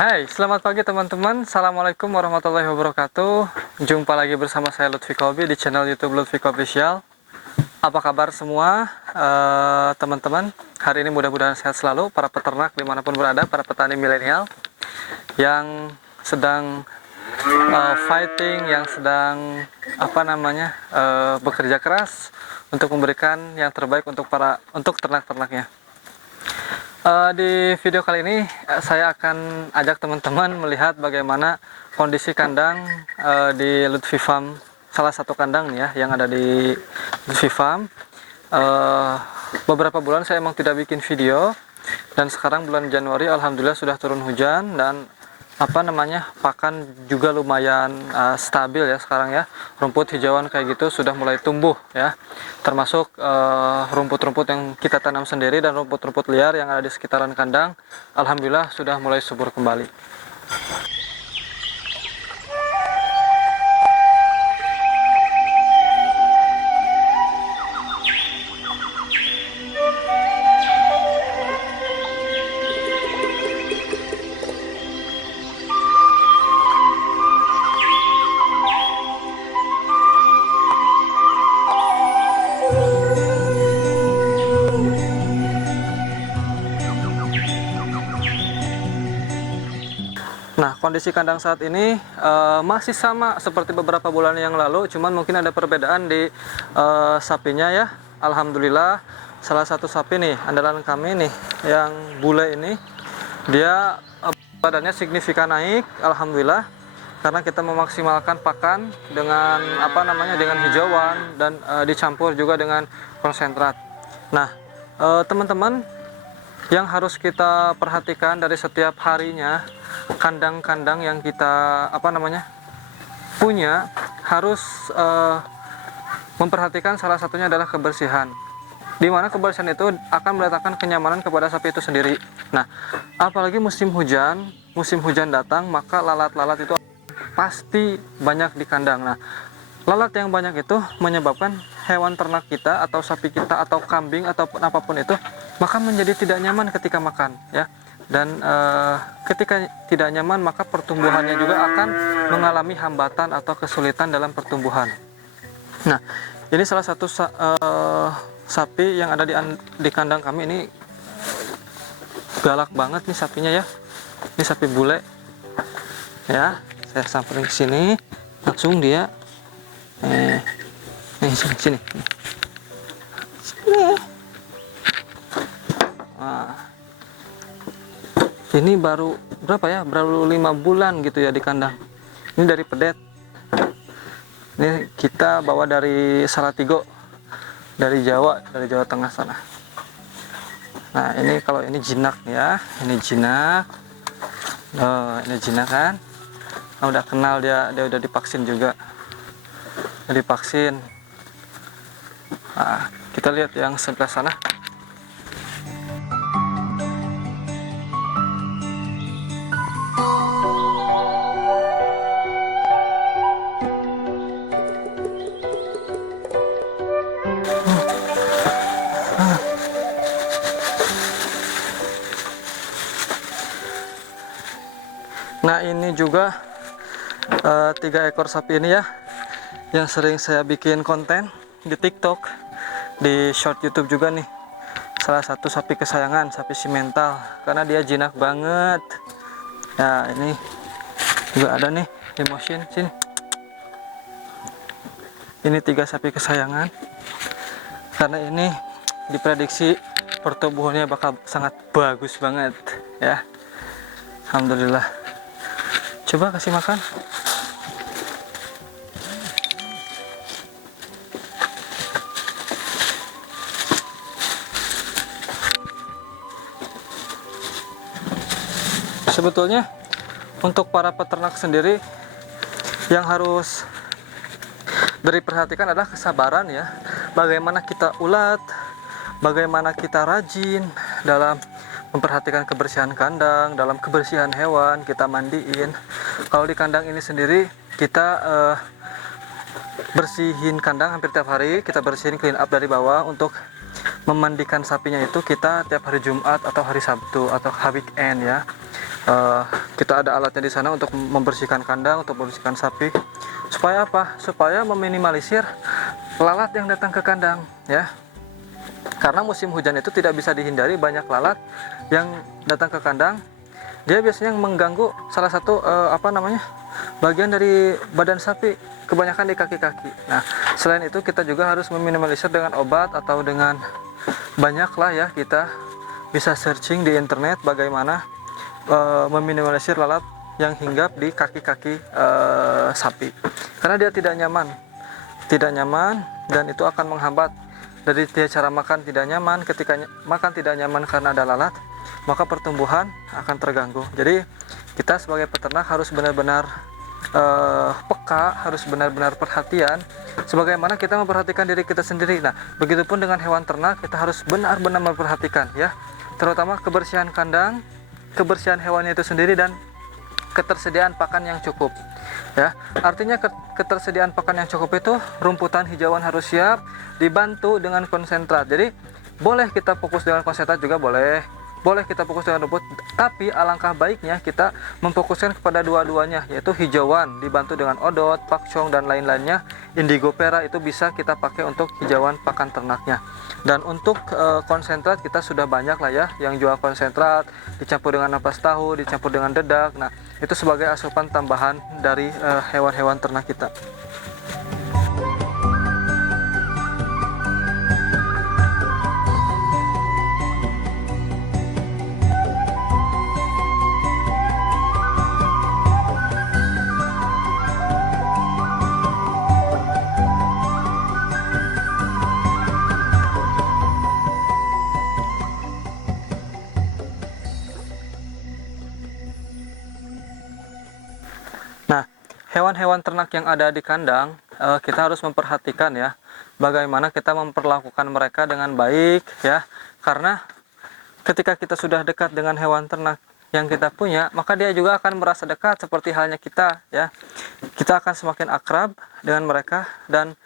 Hai, selamat pagi teman-teman. Assalamualaikum warahmatullahi wabarakatuh. Jumpa lagi bersama saya Lutfi Kobi di channel YouTube Lutfi Kobi Official. Apa kabar semua teman-teman? Hari ini mudah-mudahan sehat selalu para peternak dimanapun berada, para petani milenial yang sedang fighting, yang sedang bekerja keras untuk memberikan yang terbaik untuk ternak-ternaknya. Di video kali ini saya akan ajak teman-teman melihat bagaimana kondisi kandang di Lutfi Farm, salah satu kandang nih ya yang ada di Lutfi Farm. Beberapa bulan saya emang tidak bikin video, dan sekarang bulan Januari alhamdulillah sudah turun hujan dan pakan juga lumayan stabil ya sekarang ya. Rumput hijauan kayak gitu sudah mulai tumbuh ya, termasuk rumput-rumput yang kita tanam sendiri dan rumput-rumput liar yang ada di sekitaran kandang alhamdulillah sudah mulai subur kembali. Nah, kondisi kandang saat ini masih sama seperti beberapa bulan yang lalu, cuman mungkin ada perbedaan di sapinya ya. Alhamdulillah, salah satu sapi nih, andalan kami nih, yang bule ini, dia badannya signifikan naik, alhamdulillah, karena kita memaksimalkan pakan dengan dengan hijauan dan dicampur juga dengan konsentrat. Nah, teman-teman, yang harus kita perhatikan dari setiap harinya, kandang-kandang yang kita punya harus memperhatikan salah satunya adalah kebersihan, di mana kebersihan itu akan mendatangkan kenyamanan kepada sapi itu sendiri. Nah, apalagi musim hujan datang, maka lalat-lalat itu pasti banyak di kandang. Nah, lalat yang banyak itu menyebabkan hewan ternak kita atau sapi kita atau kambing ataupun apapun itu maka menjadi tidak nyaman ketika makan ya. Dan ketika tidak nyaman maka pertumbuhannya juga akan mengalami hambatan atau kesulitan dalam pertumbuhan. Nah, ini salah satu sapi yang ada di kandang kami ini galak banget nih sapinya ya. Ini sapi bule ya. Saya samperin ke sini, langsung dia nih sini. Nah, ini baru baru 5 bulan gitu ya di kandang. Ini dari pedet. Ini kita bawa dari Salatiga, dari Jawa Tengah sana. Nah, ini kalau ini jinak ya, ini jinak. Ini jinak kan. Nah, udah kenal dia udah divaksin juga. Udah divaksin. Nah, kita lihat yang sebelah sana. Nah, ini juga 3 ekor sapi ini ya yang sering saya bikin konten di TikTok, di short YouTube juga nih. Salah satu sapi kesayangan, sapi simental, karena dia jinak banget. Ya, ini juga ada nih di motion sini. Ini 3 sapi kesayangan, karena ini diprediksi pertumbuhannya bakal sangat bagus banget ya. Alhamdulillah. Coba kasih makan. Sebetulnya untuk para peternak sendiri yang harus diperhatikan adalah kesabaran ya. Bagaimana kita ulat, bagaimana kita rajin dalam memperhatikan kebersihan kandang, dalam kebersihan hewan, kita mandiin. Kalau di kandang ini sendiri kita bersihin kandang hampir tiap hari, kita bersihin clean up dari bawah. Untuk memandikan sapinya itu kita tiap hari Jumat atau hari Sabtu atau hari weekend ya. kita ada alatnya di sana untuk membersihkan kandang, untuk membersihkan sapi. Supaya apa? Supaya meminimalisir lalat yang datang ke kandang, ya. Karena musim hujan itu tidak bisa dihindari, banyak lalat yang datang ke kandang. Dia biasanya mengganggu salah satu bagian dari badan sapi, kebanyakan di kaki-kaki. Nah, selain itu kita juga harus meminimalisir dengan obat atau dengan banyaklah ya, kita bisa searching di internet bagaimana meminimalisir lalat yang hinggap di kaki-kaki sapi, karena dia tidak nyaman dan itu akan menghambat dari dia. Cara makan tidak nyaman, ketika makan tidak nyaman karena ada lalat, maka pertumbuhan akan terganggu. Jadi kita sebagai peternak harus benar-benar peka, harus benar-benar perhatian sebagaimana kita memperhatikan diri kita sendiri. Nah, begitupun dengan hewan ternak, kita harus benar-benar memperhatikan ya, terutama kebersihan kandang, kebersihan hewannya itu sendiri, dan ketersediaan pakan yang cukup ya. Artinya ketersediaan pakan yang cukup itu rumputan hijauan harus siap, dibantu dengan konsentrat. Jadi boleh kita fokus dengan konsentrat juga boleh kita fokus dengan rumput, tapi alangkah baiknya kita memfokuskan kepada dua-duanya, yaitu hijauan dibantu dengan odot, pakcong dan lain-lainnya. Indigo Pera itu bisa kita pakai untuk hijauan pakan ternaknya. Dan untuk konsentrat kita sudah banyak lah ya yang jual konsentrat dicampur dengan ampas tahu, dicampur dengan dedak. Nah, itu sebagai asupan tambahan dari hewan-hewan ternak kita. Nah, hewan-hewan ternak yang ada di kandang, kita harus memperhatikan ya, bagaimana kita memperlakukan mereka dengan baik ya. Karena ketika kita sudah dekat dengan hewan ternak yang kita punya, maka dia juga akan merasa dekat seperti halnya kita ya. Kita akan semakin akrab dengan mereka, dan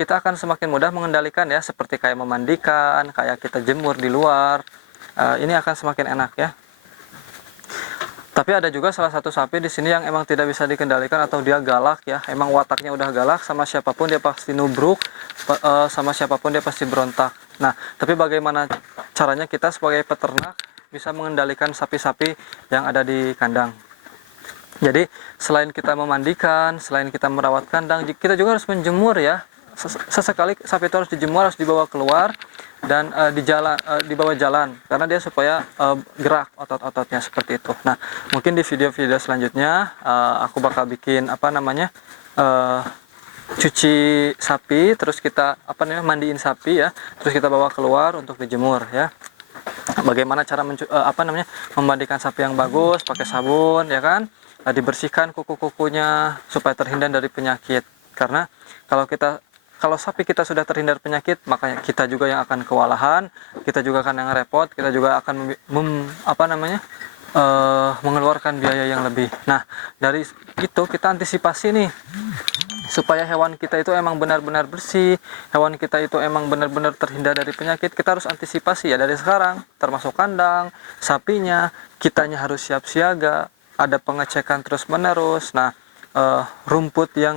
kita akan semakin mudah mengendalikan ya, seperti kayak memandikan, kayak kita jemur di luar. Ini akan semakin enak ya. Tapi ada juga salah satu sapi di sini yang emang tidak bisa dikendalikan, atau dia galak ya. Emang wataknya udah galak, sama siapapun dia pasti nubruk, sama siapapun dia pasti berontak. Nah, tapi bagaimana caranya kita sebagai peternak bisa mengendalikan sapi-sapi yang ada di kandang? Jadi selain kita memandikan, selain kita merawat kandang, kita juga harus menjemur ya. Sesekali sapi itu harus dijemur, harus dibawa keluar dan dibawa jalan, karena dia supaya gerak otot-ototnya seperti itu. Nah, mungkin di video-video selanjutnya aku bakal bikin cuci sapi, terus kita mandiin sapi ya, terus kita bawa keluar untuk dijemur ya. Bagaimana cara memandikan sapi yang bagus, pakai sabun ya kan, dibersihkan kuku-kukunya supaya terhindar dari penyakit. Karena kalau sapi kita sudah terhindar penyakit, makanya kita juga yang akan kewalahan, kita juga akan yang repot, kita juga akan mengeluarkan biaya yang lebih. Nah, dari itu kita antisipasi nih, supaya hewan kita itu emang benar-benar bersih, hewan kita itu emang benar-benar terhindar dari penyakit. Kita harus antisipasi ya dari sekarang, termasuk kandang, sapinya, kitanya harus siap siaga, ada pengecekan terus-menerus. Nah, rumput yang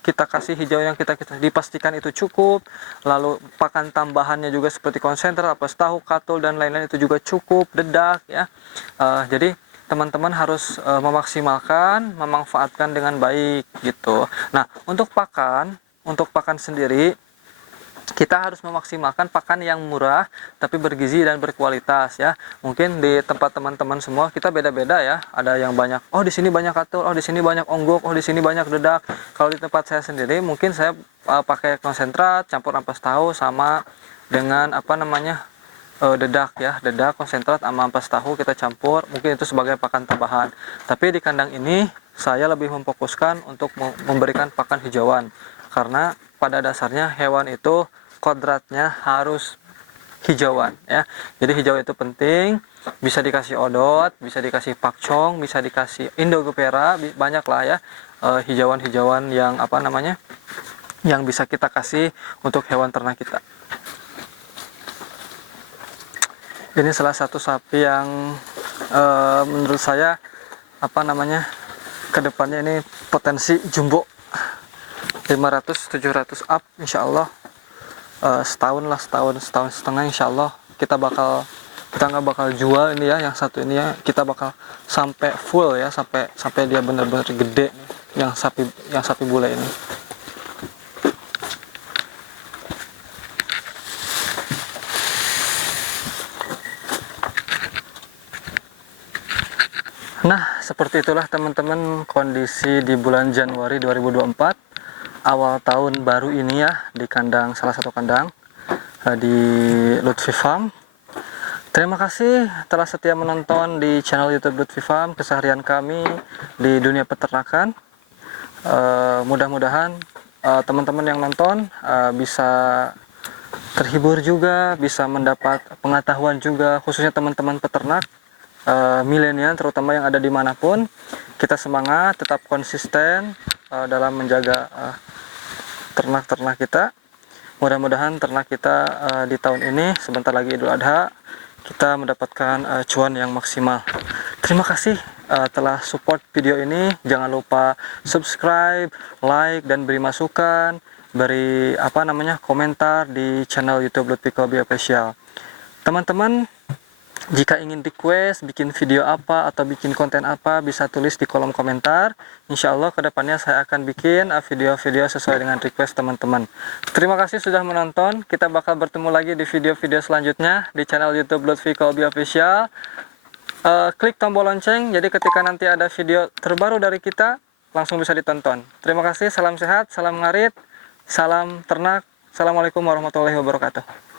kita kasih, hijau yang kita dipastikan itu cukup, lalu pakan tambahannya juga seperti konsentrat, ampas tahu, katul dan lain-lain itu juga cukup, dedak ya. Jadi teman-teman harus memanfaatkan dengan baik gitu. Nah, untuk pakan sendiri kita harus memaksimalkan pakan yang murah tapi bergizi dan berkualitas ya. Mungkin di tempat teman-teman semua kita beda-beda ya. Ada yang banyak, oh di sini banyak katul, oh di sini banyak onggok, oh di sini banyak dedak. Kalau di tempat saya sendiri mungkin saya pakai konsentrat campur ampas tahu sama dengan dedak ya, dedak, konsentrat sama ampas tahu kita campur, mungkin itu sebagai pakan tambahan. Tapi di kandang ini saya lebih memfokuskan untuk memberikan pakan hijauan, karena pada dasarnya hewan itu kodratnya harus hijauan ya. Jadi hijau itu penting, bisa dikasih odot, bisa dikasih pakcong, bisa dikasih Indigo Pera, banyak lah ya hijauan-hijauan yang yang bisa kita kasih untuk hewan ternak kita. Ini salah satu sapi yang menurut saya kedepannya ini potensi jumbo 500-700 up insya Allah. Setahun setengah insya Allah kita nggak bakal jual ini ya, yang satu ini ya, kita bakal sampai full ya, sampai dia benar-benar gede yang sapi bule ini. Nah, seperti itulah teman-teman kondisi di bulan Januari 2024, awal tahun baru ini ya, di salah satu kandang di Lutfi Farm. Terima kasih telah setia menonton di channel YouTube Lutfi Farm, keseharian kami di dunia peternakan. Mudah-mudahan teman-teman yang nonton bisa terhibur juga, bisa mendapat pengetahuan juga, khususnya teman-teman peternak milenial terutama yang ada dimanapun. Kita semangat, tetap konsisten dalam menjaga ternak-ternak kita. Mudah-mudahan ternak kita di tahun ini, sebentar lagi Idul Adha, kita mendapatkan cuan yang maksimal. Terima kasih telah support video ini. Jangan lupa subscribe, like, dan beri masukan, beri komentar di channel YouTube Lutfi Kobi Official. Teman-teman, jika ingin request bikin video apa atau bikin konten apa, bisa tulis di kolom komentar. Insya Allah kedepannya saya akan bikin video-video sesuai dengan request teman-teman. Terima kasih sudah menonton. Kita bakal bertemu lagi di video-video selanjutnya di channel YouTube Lutfi Kobi Official. Klik tombol lonceng, jadi ketika nanti ada video terbaru dari kita, langsung bisa ditonton. Terima kasih, salam sehat, salam ngarit, salam ternak. Assalamualaikum warahmatullahi wabarakatuh.